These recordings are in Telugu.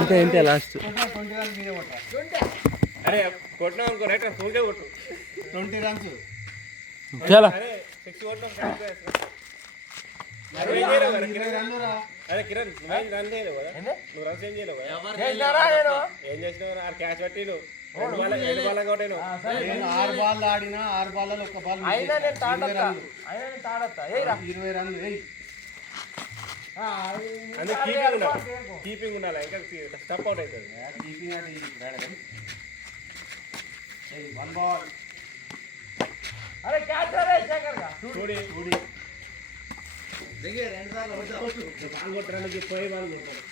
ఇంతే ఇంతే లాస్ట్. అరే కొట్టినా అనుకో రైట్ ఊరికే కొట్టు 20 రన్స్. చాలా అరే కిరణ్ నువ్వేం రన్ చేయలేవు కదా, నువ్వు రన్స్ ఏం చేయలేవు కదా, ఏం చేసినావు క్యాచ్ పట్టి నేను 6 బాల్ ఆడినా 6 బాల్లో 1 బాల్ 20 రన్లు. కీపింగ్ ఉండాలి ఇంకా స్టప్ అవుట్ అవుతుంది. కీపింగ్ అంటే 1 బాల్. అరే క్యాచ్ రే శేఖర్ గా చూడి బాల్ కొట్టడానికి పోయి బాల్ కొట్టారు.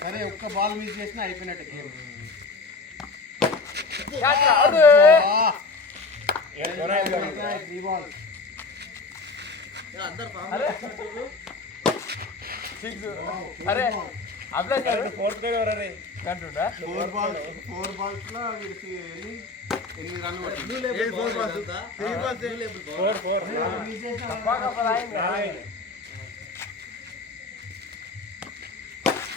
సరే 1 బాల్ మిస్ చేసినా అయిపోయినట్టు గేమ్. క్యాచ్ రా అదే 3 బాల్. అరే 6 అరే అప్లై చేయండి. ఫోర్త్ ప్లేయర్ ఎవరే కంటుండా 4 బాల్స్ లో 8 రన్లు కొట్టారు. 4 మిస్ చేసినా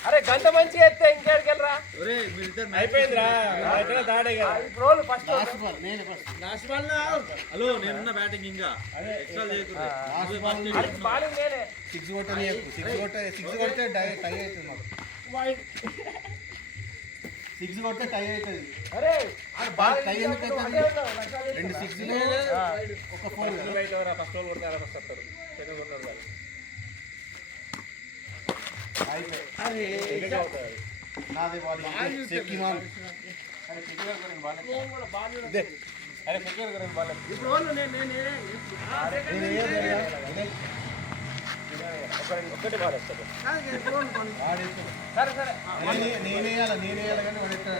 అరే గంట మంచిగా ఎత్తే ఇంకేడికి వెళ్ళరా అయిపోయిందిరా తాడే కదా ఇప్పుడు రోజు ఫస్ట్ లాస్ట్ బాల్ నేనే ఫస్ట్. హలో నేనున్న బ్యాటింగ్ ఇంకా ఎక్స్ట్రా చేయకుండా బాలింగ్ నేనే 6 కొట్టని 6 కొడితే టై అవుతుంది మాకు. 6 కొడితే టై అవుతుంది. అరే టై ఎందుకు అవుతుంది? 2 6లు 1 4 కదా. ఫస్ట్ బాల్ కొడతారా ఫస్ట్ వస్తారు సెకండ్ కొట్టారు కదా నాదే బాల్ సెక్కిమాన్. అరే ఫిక్చర్ కరెంట్ బాల్ ఇప్పుడు వాళ్ళు ఒకటి బాల్ వస్తుంది. సరే సరే నేనేయాలి కానీ వాడు ఎక్కడ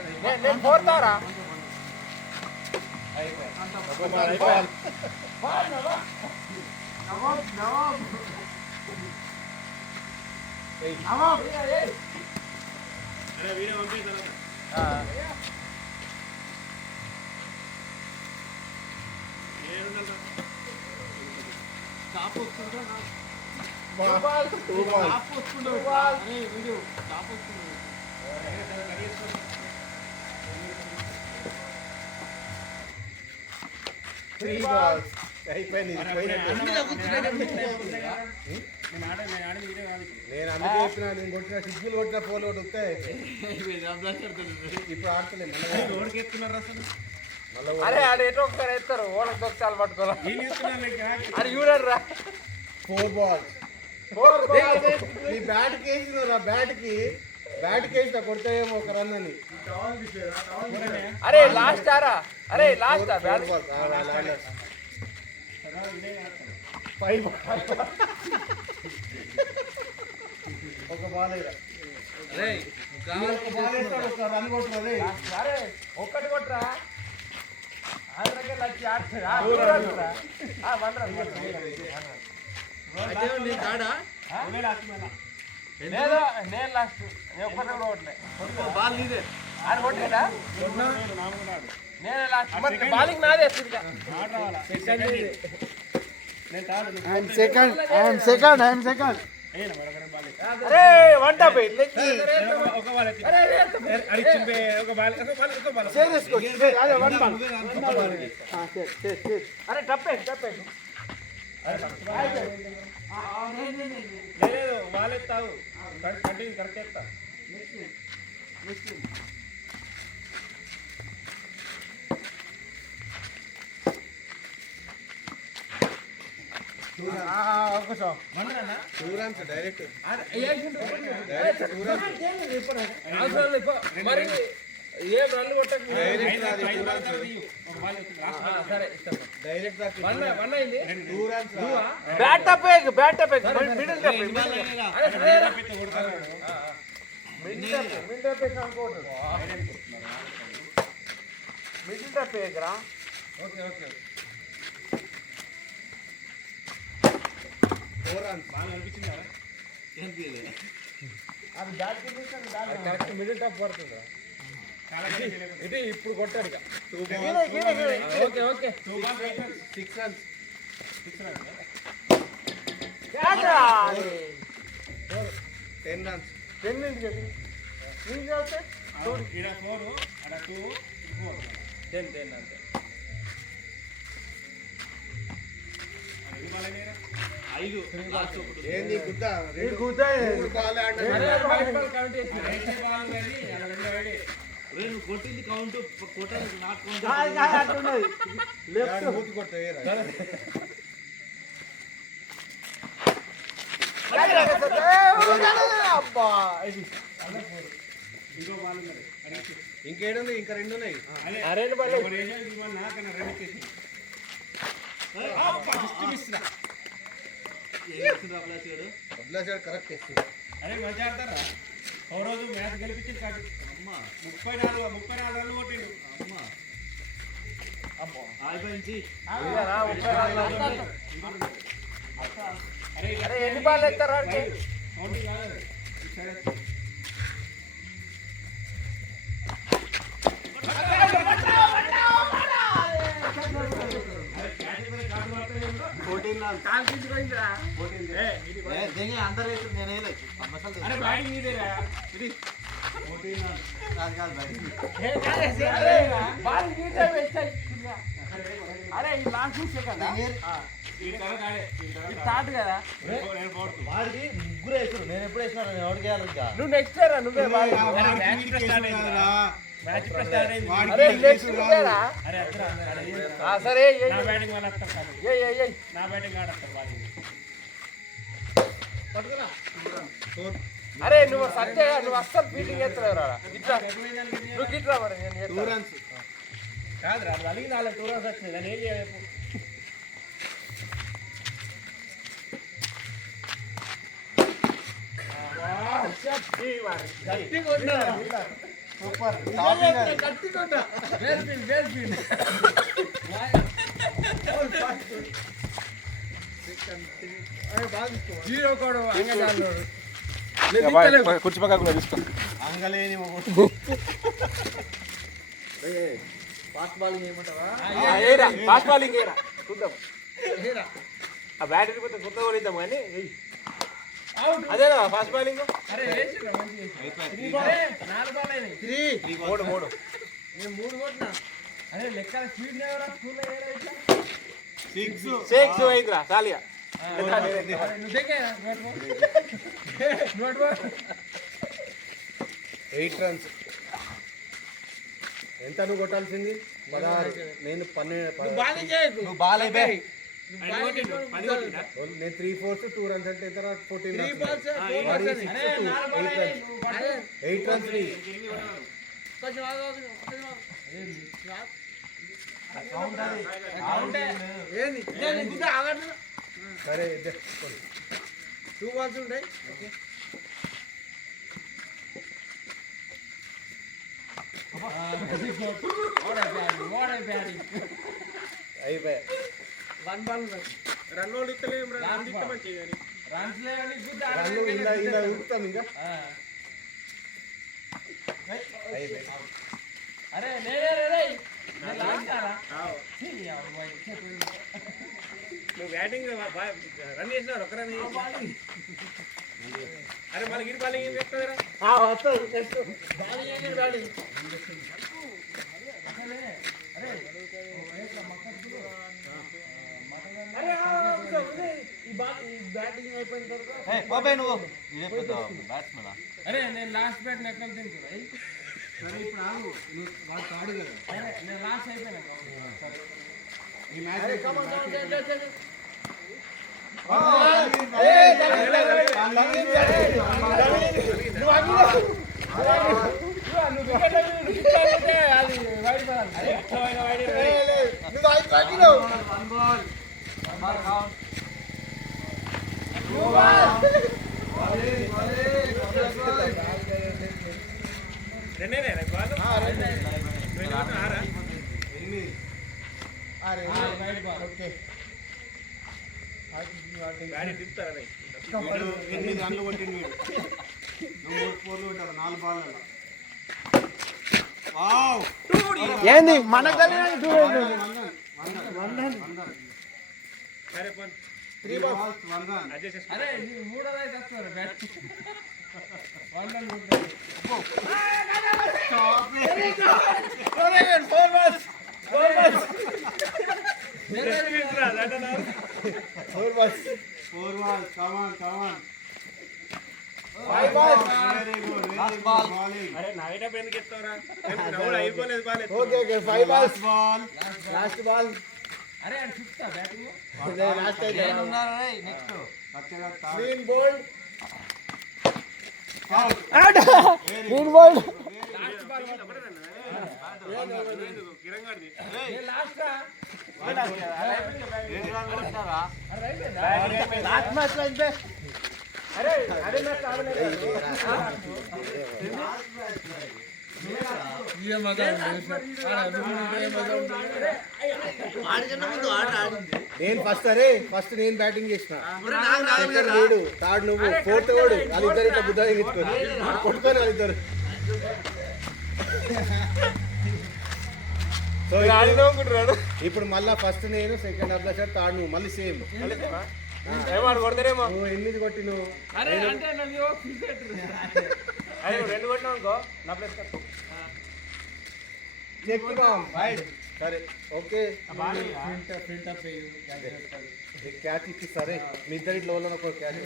నేను పోతారా వీడియో పంపి తర్వాత అయిపోయింది. నేను అందుకే చెప్పిన నేను కొట్టిన 6లు కొట్టిన 4 కొట్టితే ఇప్పుడు ఆడతలేదు. అరే ఆడ ఎటో ఒకసారి ఎత్తారు ఓడకు దొక్కాలు పట్టుకోవాలి అది చూడండి రా 4 బాల్స్. నీ బ్యాట్కి వేసిన నా బ్యాట్కి వేసిన కొడితే ఏమో 1 రన్ అని. అరే లాస్ట్ ఆరా అరే లాస్ట్ 5 1 బాల్ వేస్తాడు 1 రన్ కొట్టుకోవాలి. అరే ఒక్కటి కొట్టరా ఆంధ్రకే లచ్చి ఆడుతుంది లేదు నేను లాస్ట్ ఒక్కటి కూడా కొట్టలే బాల్ నీదే అని కొట్టిందా నేనే లాస్ట్ బాలింగ్ నాదే సెకండ్. అరే వంట పోయి అరే టప్పే లేదు వాళ్ళెత్తావు కంటిన్యూ కరెక్ట్ ఎత్తా డైరెక్ట్ మరి ఏం రన్లు కొట్టకు వన్ అయింది బ్యాట్ టప్ మిడిల్ టప్ వేయకరా ఓకే కరెక్ట్ మిడిల్ టాప్ పడుతుందా ఇది ఇప్పుడు కొట్టాడు ఇక ఓకే 6 రన్స్ 10 runs. 10 ఇంటికి నీకు చదివితే ఇక్కడ 4 అక్కడ 2 4 10 అంతే ఏంది గుద్ద నీకు గుద్ద బాల్ కౌంట్ చేసి నువ్వు కొట్టింది కౌంట్ కొట్టాలి నాట్ అట్టున్నది లెఫ్ట్ మూతి కొడతావేరా అబ్బా ఇంకేడుంది ఇంకా 2 ఉన్నాయి అరే నాకన్నా 2 ఇచ్చేసి కరెక్ట్ వేసి అరే మంచి ఆడతారా ఓ రోజు మ్యాచ్ గెలిపించి 34 రన్లు కొట్టిండు అరే ఎన్ని బాల్ ఎత్తారు వాడికి కౌంటింగ్ కాదు అరే బ్యాటింగ్ ఇదేరా ఇది అరే ఈ లాస్ట్ సెకండ్ ఈ తర్వాత ఆడే స్టార్ట్ కదా నేను పోడుతు వాడికి ముగ్గురు వేసారు నేను ఎప్పుడు వేసినా నేను ఎవరికి వేయాలి ఇంకా నువ్వు నెక్స్ట్ రా నువ్వే బాల్ మ్యాచ్ ఇప్పుడు స్టార్ట్ అయింది అరే నెక్స్ట్ నువ్వేరా అరే అద్దరా సరే నా బ్యాటింగ్ వాళ్ళు వస్తారు ఏ నా బ్యాటింగ్ ఆడతారు బాలింగ్ అరే నువ్వు సత్య నువ్వు అస్సలు ఫీల్డింగ్ ఎత్తలేవురా ఇట్లా నువ్వు గిట్రా మరి నేను 2 runs కాదురా అది అలిగింది వాళ్ళ 2 runs వచ్చింది దాన్ని ఏం చేయాలి సూపర్ కుర్చీ పక్కకు తీసుకో అంగలేని ఫాస్ట్ బాలింగ్ ఏమంటావా ఫాస్ట్ బాలింగ్ ఏరా చూద్దాం ఆ బ్యాటరీ పోతే కొత్త కొనిద్దాం కానీ అదే కదా ఫాస్ట్ బాలింగ్ అరే వేసిరా మంచి నాలుగు బాల్ అయినాయి 3 నేను 3 కొట్టినా అరే లెక్కల స్పీడ్ లేవరా స్కూల్లో ఏరా ఇట్లా 6 అయిందిరా చాలియా నువ్వు దిగేరా నోట్ 8 runs ఎంత నువ్వు కొట్టాల్సింది 16 నేను 12 బాలింగ్ చేయకు నువ్వు బాల్ అయిపోయి నేను 3 4 2 runs అంటే ఎంత 14 3 balls 4 మరి balls 6 అరే to 4 balls 8 runs అరే 8 runs ని కొంచెం ఏంది నేను గుద్ద ఆగట్లేదు సరే 2 balls ఉంటాయి అయిపోయా 1 ball రన్ వాళ్ళు ఇస్తలేం రా రన్ ఇస్తే మంచిది కానీ రన్స్ లేవని గుద్ద రన్ను ఇలా ఊపుతాం ఇంకా అయిపోయి అరే నేనే రే లాగారా నువ్వు బ్యాటింగ్ రన్ చేసినావు ఒక రన్ అరే మళ్ళీ గిరి బాలింగ్ ఏం చెప్తారా బ్యాటింగ్ అయిపోయిన తర్వాత బాబాయ్ నువ్వు బ్యాట్స్మెన్ అరే నేను లాస్ట్ బ్యాట్ ఎక్కడ తింటున్నా సరే ఇప్పుడు ఆగు నువ్వు వాడు కాడు కదా నేను లాస్ట్ అయిపోయినా సరే ఈ మ్యాచ్ రెండేనే బాల్ ఆరా 8 ఓకే బ్యాట్ తిప్పుతారా 8 రన్లు కొట్టిండు వీడు నువ్వు 4 కొట్టావు 4 బాల్ వావ్ ఏంది మనకు సరే పోన్ 3 balls 1 run అడ్జస్ట్ అరే మూడోది అయితే వస్తున్నారు bat Four balls. Come on. Five balls. Very good. Bowling. అరే నాగేటప్పుడు ఎందుకు ఎత్తావురా నవ్వుడు అయిపోలేదు బాలేదు Okay. 5 balls. Last ball. అరే అని చూస్తా బ్యాటింగ్ Last అయితే. Next Clean bowled. గ్రీన్ బోల్డ్ కిరణ్ గారిది last Last match like that. అరే అదే మ్యాచ్ ఆడలేదు నేను ఫస్ట్ నేను బ్యాటింగ్ చేసిన సెకండ్ వీడు థర్డ్ నువ్వు ఫోర్త్ వాడు వాళ్ళిద్దరు ఇట్లా బుద్ధ ఎత్తుకొని కొట్టుకొని వాళ్ళిద్దరు సో ఆడినోకుంటున్నాడు ఇప్పుడు మళ్ళా ఫస్ట్ నేను సెకండ్ అబ్లాసర్ థర్డ్ నువ్వు మళ్ళీ సేమ్ ఏమాడు కొడతారేమో నువ్వు 8 కొట్టి నువ్వు అరే అంటే నన్ను ఫిక్సెట్ అరే 2 కొట్టినావు అనుకో నా ప్లేస్ చెక్ వైడ్ సరే ఓకే క్యాచ్ ఇచ్చి సరే మీ ఇద్దరు ఇట్లా వాళ్ళని ఒక క్యాచ్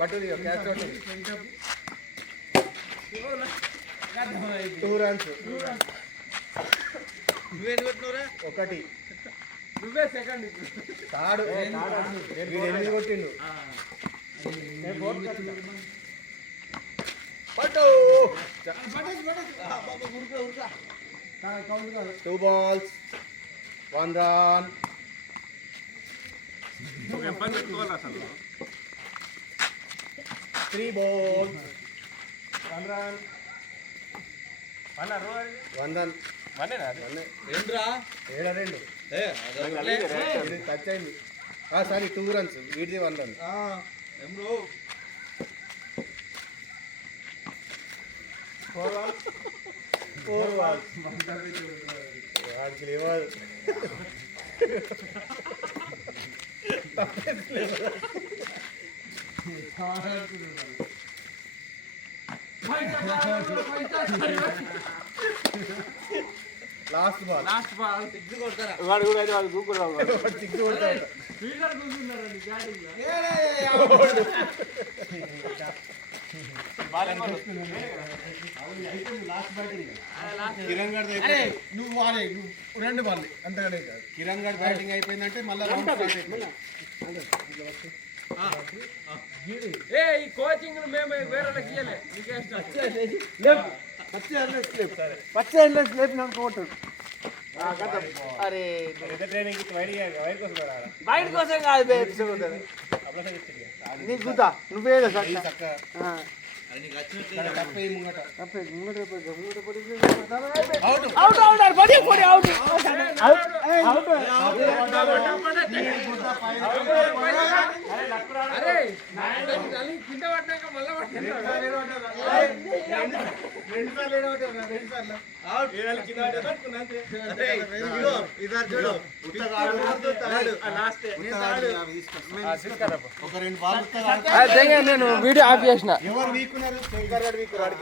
పట్టు క్యాచ్ పట్టు 2 runs ఒకటి నువ్వే సెకండ్ తాడు వీడు 8 కొట్టిండు పట్టు 2 balls 1 run వెంపన్ పెట్టుకోవాలి అసలు 3 balls 1 run 1 run వన్నేనా అది రెండు ఇది టచ్ అయింది సారీ 2 runs వీడిది 1 run ఫోర్ balls వాడికి లేవాలి లాస్ట్ బాల్ సిక్స్ కొడతారా వాడు కూడా అయితే వాడు దూకురావు సిక్స్ కొడతాడు ఫీల్డర్ కూర్చున్నారండి బ్యాటింగ్ కిరణ్ గారి అరే నువ్వు వాడే నువ్వు రెండు బాల్ అంతగానే కాదు కిరణ్ గారి బ్యాటింగ్ అయిపోయిందంటే మళ్ళీ రౌండ్ స్టార్ట్ అయిపోయింది ఏ ఈ కోచింగ్ మేము వేరే వాళ్ళకి ఇయ్యలే నీకే ఇష్టం అరే ట్రైనింగ్ ఇచ్చి వైర్ కోసం రారా బయట కోసం కాదు నీకు గుద్దా నువ్వే తప్పే ముంగట అరే కింద పడ్డాక మళ్ళా ఒక 2 బాల్ నేను వీడియో ఆఫ్ చేసిన ఎవరు వీకున్నారు శంకర్ గారు వీకున్నారు